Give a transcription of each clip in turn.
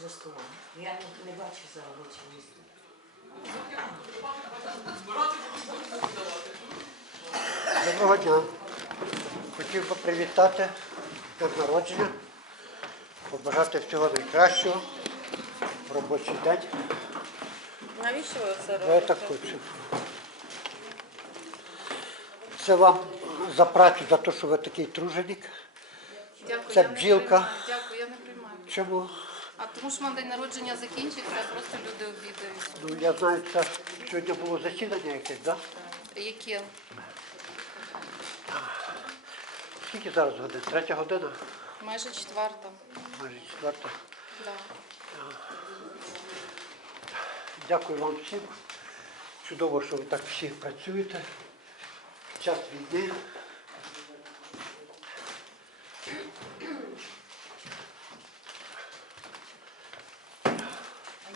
Я не, не бачу за робочим місцем. Доброго дня. Хотів би привітати з народження, побажати всього найкращого в робочий день. Навіщо ви це Я так хочу. Це вам за працю, за те, що ви такий труженик. Дякую, Це я не бджілка. приймаю. Дякую, я не приймаю. Чому? А тому що в день народження закінчиться, просто люди обідають. Ну, я знаю, це сьогодні було засідання якесь, так? Да? Яке? Скільки зараз годин? Третя година? Майже четверта. Майже четверта. Да. Дякую вам всім. Чудово, що ви так всі працюєте. Час війни. А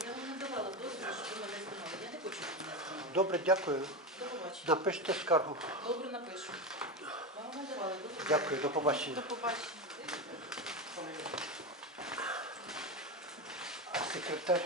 я вам не давала дозволу, щоб ви мене знімали. Я не хочу, щоб мене знімали. Добре, дякую. До побачення. Напишіть скаргу. Добре напишу. Вам не давали дозволу. Дякую, до побачення. До побачення. Секретар.